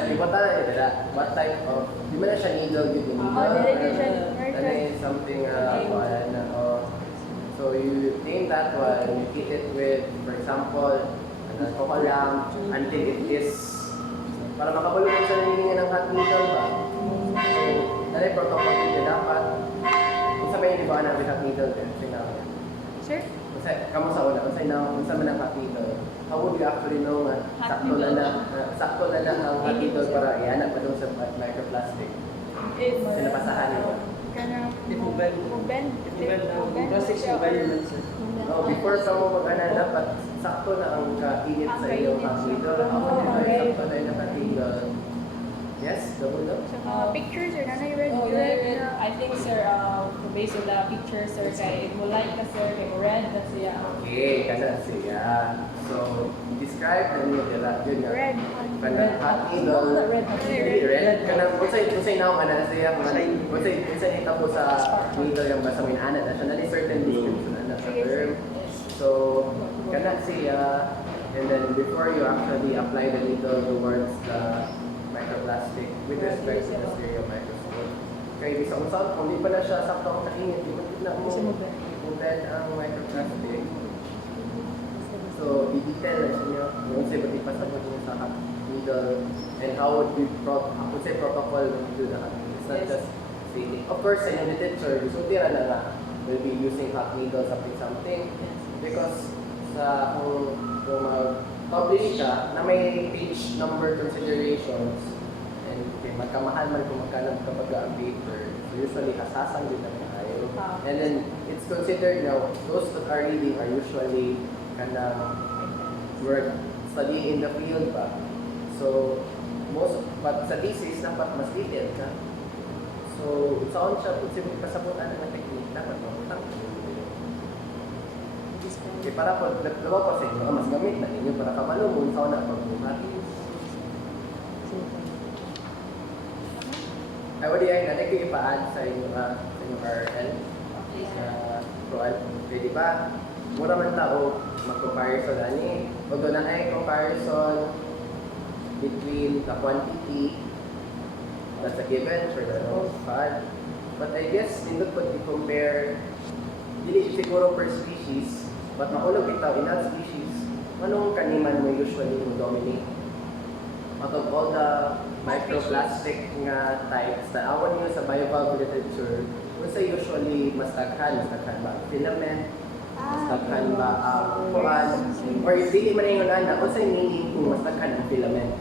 Iba tayo nila. What type of, di ba na siya needle dito? Dili siya Ano yung something, so you take that one, you heat it with, for example, cocoa lamp until it is, para makabulungan sa nilingin ng hot needle ba? So, dahil protocol nila dapat, kung sa may di ba na with hot needle, sinabi. Sir? Kasi, kamo sa una, kasi na, kung sa man ang hot needle, how would you actually know nga, sakto na ang hot needle para ihanap pa doon sa microplastic? Sinapasahan mo. Kanang Ipuben. Plastics yung environment, sir. Oh, before ka mo mag-ana, dapat sakto na ang kainit sa iyong hot needle. Sakto na yung hot. Yes, DAMULO? sa mga pictures or nanay red Oh, red red. na I think, sir, based on the picture, sir, kay mo like na, sir, kay mo red na siya. Okay, kana siya. So, describe na niyo nila. Yun nga. red. Kanang hot needle. Red. Red. Kanang, unsay naong ana siya. Unsay hitabo sa needle yung basta may ana na siya. Nali certain description na sa term. So, kana siya. And then, before you actually apply the needle towards the microplastic with respect to the stereo microscope. kay sa usaw kung di pa na siya sakto ang nainit, di man na mo Kasi mo embed ang microplastic. So, i-detail na siya kung sa iba't ibang pasabot mo sa needle and how would we protocol when you do that. It's not just stating. Of course, sa inyong literature, gusto tira na nga will be using hot needle something because sa kung mag-publish ka na may page number considerations and okay, magkamahal man kung magkano kapag ang paper. So usually hasasan din na tayo. And then it's considered now, those that are reading are usually work studying in the field ba. So but sa thesis dapat mas detailed ka. So saan siya kung sino kasabutan ng technique dapat mabutang. Okay, para po dalawa pa sa inyo, mas gamit na ninyo para kamalo mo saan na pagbuhati. Ay, wala yan, natin kayo ipa-add sa inyong RL. Okay, di ba? Mura man tao, mag-comparison ani. O doon na ay comparison between the quantity that's a given for the notepad. But I guess, nindot po i-compare, hindi siguro per species, but makulog ito, in that species, anong kaniman mo usually mo dominate? Out of all the microplastic nga types na awan nyo sa bivalve literature, kung sa usually mas taghan ba filament, mas taghan ba kuan, or if dili man yung ana, kung sa meaning kung mas taghan ang filament.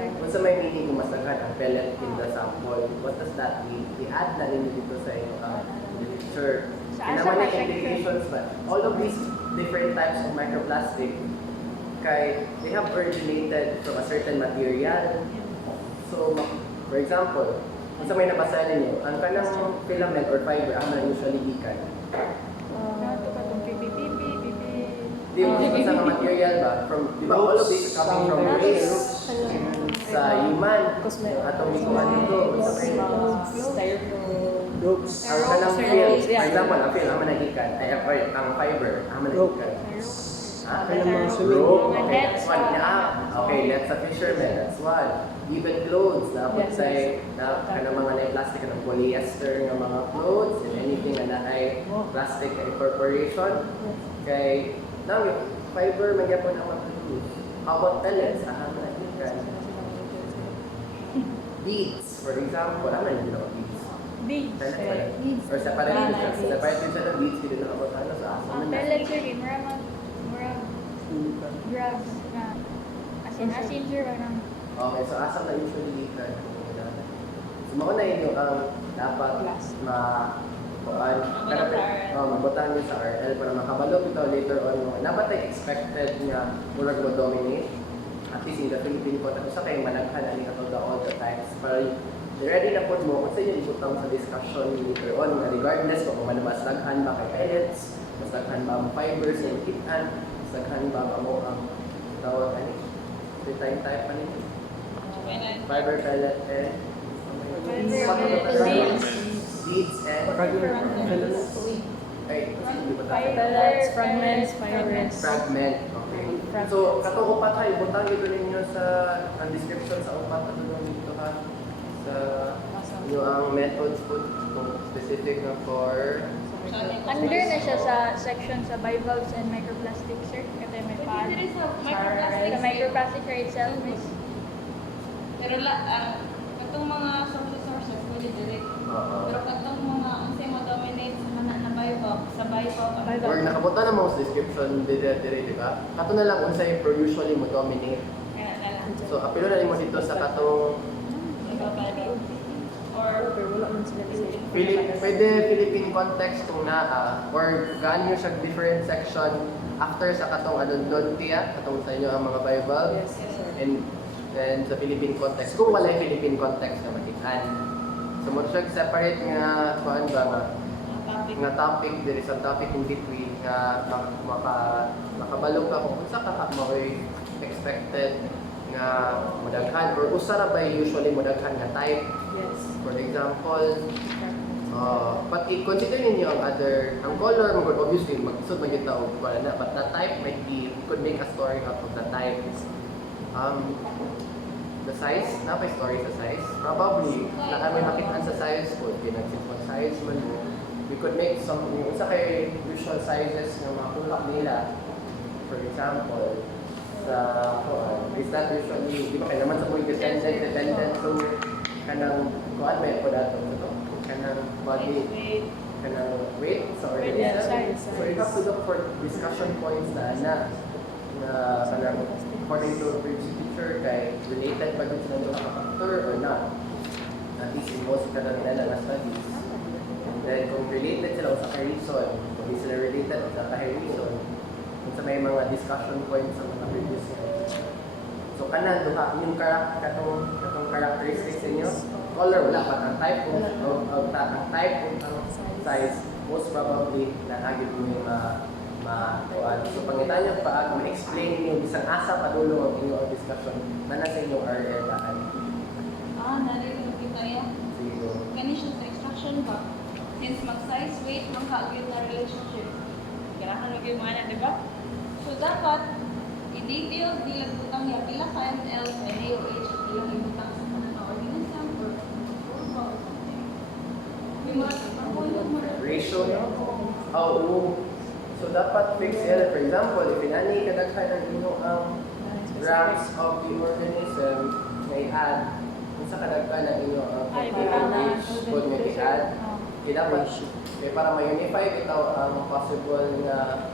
Kung sa may meaning kung mas taghan ang pellet in the sample, what does that mean? I-add na ninyo dito sa inyong literature. Naman yung implications ba? All of these different types of microplastic, kay they have originated from a certain material. So, for example, kung sa may nabasa ninyo, ang kanang filament or fiber, ang man usually ikan. Di mo sa mga material ba? From, di ba, all of this is coming from race. Sa human, atong ikuan dito, sa may styrofoam, ang kanang film, for example, ang film, ang managikan, ay ang fiber, ang managikan. Rope, okay, that's one. Okay, that's a fisherman, that's one. Even clothes, dapat say, kanang mga plastic, kanang polyester, ng mga clothes, and anything na ay plastic incorporation. Kay, now yung fiber, magyapon ang mag-use. How about pellets? Ang managikan. Beads, for example, ang managikan beads. Beads. Or separate siya ng beads, hindi na ako sa asa. Pellets yun, drugs na asin sir parang. Okay, so asa na usually ikan. So mauna yun yung dapat mabutan nyo sa RL para makabalo ito later on. Dapat ay expected nga murag mo dominate. At least in the Philippine ko, tapos sa kayong managhan ani katong all the times. Para ready na po mo, kasi yun ibutang sa discussion later on, regardless kung mas daghan ba kay pellets, mas daghan ba ang fibers and ikan, mas daghan ba mo ang tawag ani? Type pa nito. Fiber, pellet, and seeds and pellets, fragments, fibers. Fragment, okay. So, katong upat ha, ibutang ito ninyo sa ang description sa upat na tulong dito ha. Sa yung ang methods po kung specific na for Under na siya sa section sa bivalves and microplastics, sir. Kasi may pad. There is a microplastic. The microplastic siya itself is Pero katong mga sources pwede direct. Pero katong mga unsay mo dominate sa mana na bivalve, or nakabuta na mo sa description dire, di ba? Kato na lang unsay per usually mo dominate. kaya na lang. So, apilo na mo dito sa katong Or pwede Philippine context kung naa or gaano siya different section after sa katong ANODONTIA, katong sa inyo ang mga bivalves. And sa Philippine context, kung wala yung Philippine context na matikan. So, mo siya separate nga, kuhaan ba nga topic, there is a topic in between nga makabalog ka kung sa mo expected nga mudaghan or usara ba usually mudaghan nga type. For example, but i-consider ninyo ang color mo, obviously magsud man yung tao wala na, but the type might be, could make a story out of the type. the size, na may story sa size. Probably, na may makitaan sa size ko, ginagsit mo size man mo. We could make some, yung isa kay usual sizes ng mga kulak nila. For example, sa, is that usually, di ba kaya naman sa mga dependent to kanang, kuan may po dato ito, kanang body, kanang weight sa organism. So you have to look for discussion points na kanang according to the previous teacher, kay related ba dun sila sa factor or not. At least in most kanang nila na studies. And then kung related sila sa kay reason, kung di sila related sa kay reason, kung sa may mga discussion points sa mga previous year. So kanan duha yung katong characteristics niyo, color wala pa ang type ang type ang size most probably na agad mo yung kuan. So pangitan niyo pa ma-explain niyo bisang asa padulo ang inyong discussion na nasa inyong RL daan. Narinig kita ya. Sige. Ganun siya sa extraction ba? Since mag-size, weight, magka-agad na relationship. Kailangan mag yung mga di ba? So dapat, i-detail bilang butang niya, pila ka ml sa NaOH, bilang ibutang sa mga organism or formula or something. May mga Ratio no? Oo. So dapat fix yan. For example, if inani kadaghan ang inyong grams of the organism, may add sa kadaghan ang inyong pH kung may add, kaya dapat para ma-unify bitaw ang possible na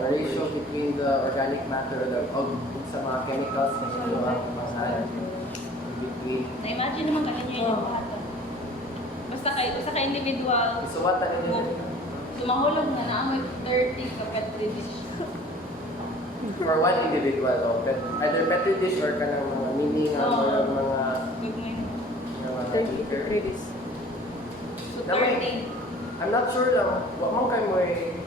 ratio between the organic matter of sa mga chemicals na ito ang mga between. Na-imagine naman ka ninyo yung lahat. Basta ka individual. So what na ninyo? Sumahulog na naamoy 30 ka petri dish. For one individual, either petri dish or kanang mga mini or mga VIRIDIS. So Na may- 30. I'm not sure lang, what man kayo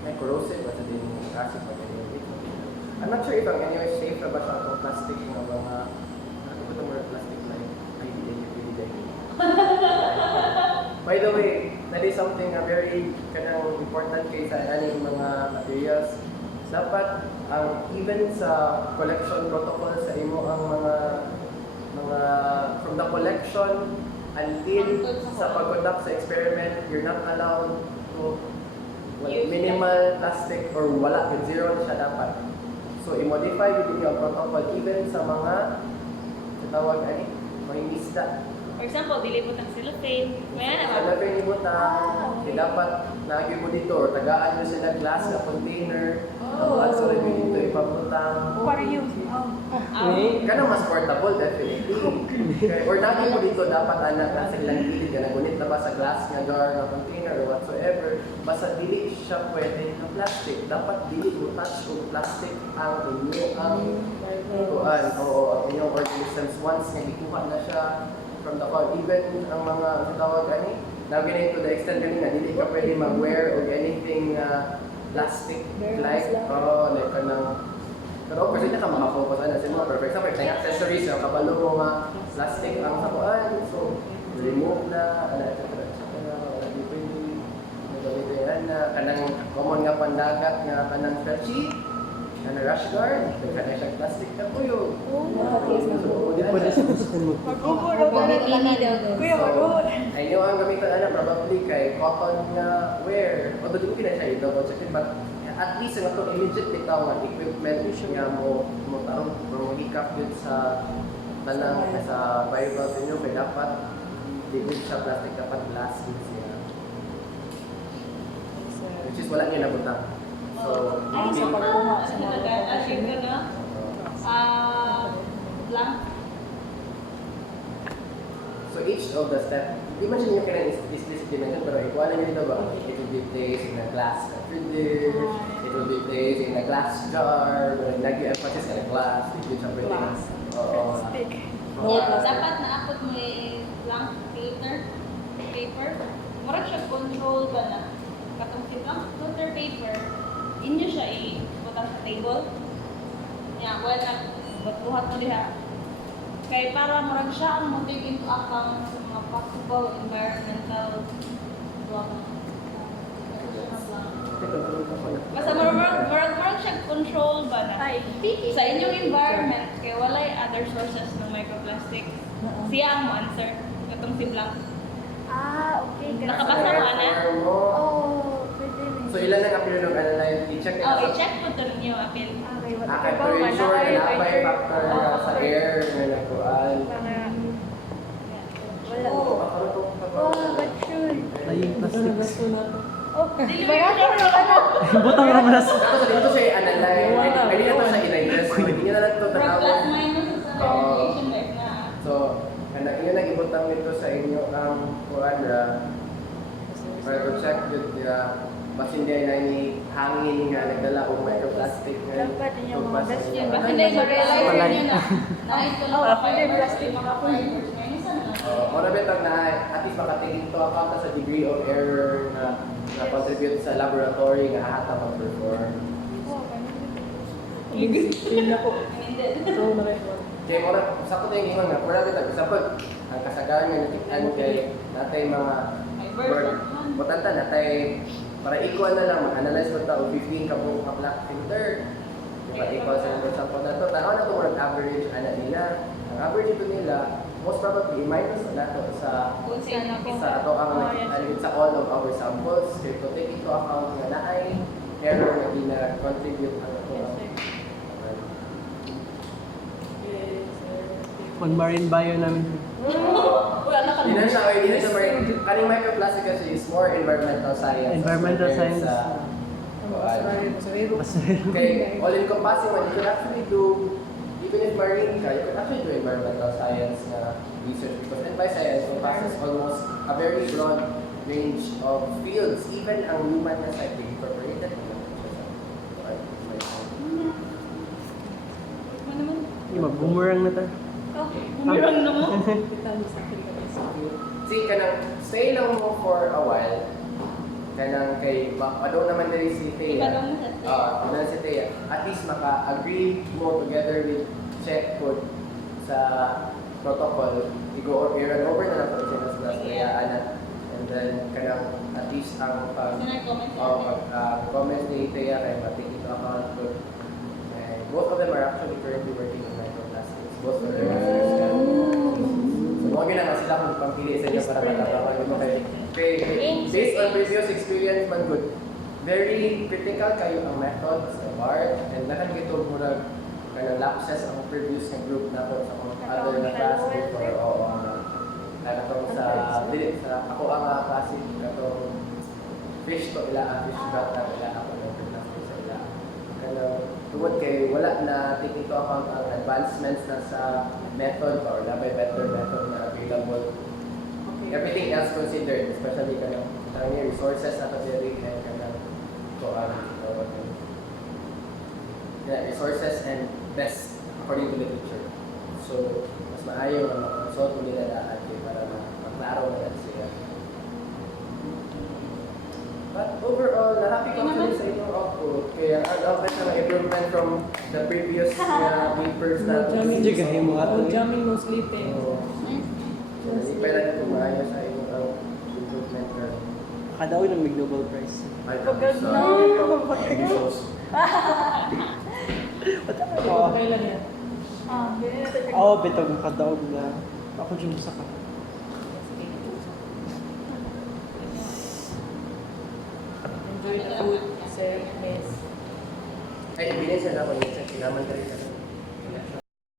may corrosive ba sa din yung acid pa ganyan dito. I'm not sure if ang anyway safe na ba siya ang plastic na mga ano ba itong mga plastic na ay hindi. By the way, that is something na very kanang important kay sa aning mga materials. Dapat even sa collection protocol sa imo ang mga from the collection until sa pag-conduct sa experiment, you're not allowed to minimal plastic or wala, zero na siya dapat. So, i-modify yun yung protocol even sa mga tawag mga isda. For example, dili mo tang cellophane. May Sa labi ni mo dapat lagi mo dito or tagaan nyo sila glass na container. Tapos sa labi dito ipaputang. Aquarium. Kanang mas portable, definitely. Or lagi mo dito dapat anak na silang gilid ka nagunit na ba sa glass nga jar na container or whatsoever. Basta dili siya pwede na plastic. Dapat dili mo touch kung plastic ang inyong organisms once nga ikuha na siya from the call. Even ang mga tawag lagi na ito the extent kanina, dili ka pwede mag-wear or anything plastic like kanang pero kasi na ka makafocus sa mga perfect example, like accessories yung kabalo mo nga plastic ang sakuan, so remove na etc. Kanang common nga pandagat nga kanang stretchy kanang rash guard, kanang siyang plastic na puyo. Hindi pwede sa pasukan mo. Kuya, magod. Ay nyo ang gamitan probably kay cotton nga wear. Although di ko pinasya ito, but at least ang itong immediate bitaw nga equipment nga mo tarong mo hikap yun sa tanang sa bivalves ninyo kaya dapat di siya plastic, dapat glass din siya. Which is wala niya nabutang. So, Ay, sa pagkuha sa mga nag-achieve ka na. Blank. so each of the step, di man siya yung kailangan dimension, pero ikuha nyo dito ba? It will be placed in a glass dish, it will be placed in a glass jar, nag-emphasis ka na glass, hindi siya pwede. Dapat naakot mo yung blank paper. Murag siya control ba na? Katong si blank filter paper, inyo siya i-butang sa table. Buhat mo diha. Kaya para murag siya ang mo-take into account sa mga possible environmental basta murag siya control ba na? Sa inyong environment, kaya walay other sources ng microplastics. Siya ang mo-answer. Katong si Blanc. Okay. Nakabasa mo na? Oh, pwede rin. So ilan ang appeal ng analyze? I-check Oh, i-check po ito ninyo, apil. Okay, what Kay pressure, kanapay factor sa air, nga nagkuhan. Wala. Oh, But sure. Ayun, plastics. Oh, Dili wala mo ko wala. Butang ramas. Tapos dito siya i-analyze. Ay, di na to siya i-digest. So, hindi niya na lang ito From plus tanawin. minus sa relation ba na? So, yun ang ibutang nito sa inyo ang kuadra para to check with basin din na ni hangin nga nagdala og microplastic nga. Dapat niya mga best Yan, friend. basta hindi ma-realize Palay. niyo na. Nakit ko lang Oh, mga pwede fibers, plastic. mga fibers. Ngayon, isa na lang. Muna bitag na at least makatake into account sa degree of error na contribute sa laboratory nga hata mag-perform. Feel na po. Hindi. So, na-record. Kaya muna, sa ko tayong ingon nga, muna bitag, sa pag ang kasagaran nga natikan kay natay mga Fibers. butanta natay para equal na lang, mag-analyze mo ta o 15 ka buong black filter. Diba, equal sa number sample na to. Tanaw na ito ang average ana nila. Ang average ito nila, most probably, minus na to sa Kung sino po. ato ang sa all of our samples. Kaya to take into account nga na ay error na gina-contribute ang ito. On marine bio namin. Wala na Hindi na siya marine. Kaning microplastic kasi is more environmental science. Environmental as compared science. Sa, okay, all-encompassing one, you can actually do, even if marine ka, you can actually do environmental science research because envi-science encompasses almost a very broad range of fields, even ang human na side being incorporated. Yung mag-boomerang na ta. Bumirang na mo. See, kanang stay lang mo for a while, kanang kay padong naman diri si Thea. Ipadong mo sa Thea. Si Thea. At least maka-agree mo together with check code sa protocol. I-go i-run over na lang po siya sa Thea, ana. And then kanang at least ang comment ni Thea kay ma-take into account ko. And both of them are actually currently working on microplastics. Both of them are so, mga ginagawa sila kung pampili sa inyo para matabangan nyo kay based on previous experience man good, very critical kayo ang method sa bar and nakan gito murag kanang lapses ang previous na group na po sa mga other na class before o katong sa dili sa ako ang klase katong fish to ila fish bat na ila ako ng plastic sa ila kanang tungod kay wala na take into account ang advancements na sa method or labay better method na available. Everything else considered, especially kanang resources na kadiri and kanang resources and best according to literature. So, mas maayo na mag-consult mo nila lahat para maklaro na yan siya. But overall, happy ko actually sa inyong output. Kaya ang na improvement from the previous papers na Jigahin mo ato. Jamming no sleeping. hindi pa lang ito maayos sa inyong improvement ka. Kadawin ng Big Nobel Prize. Ay, Pagod na. Oo. Kailan yan? Oo, bitog kadawag na. Ako dyan sa ka. Enjoy the food, sir, miss. Ay, ibilis na ako. Kinaman ka rin.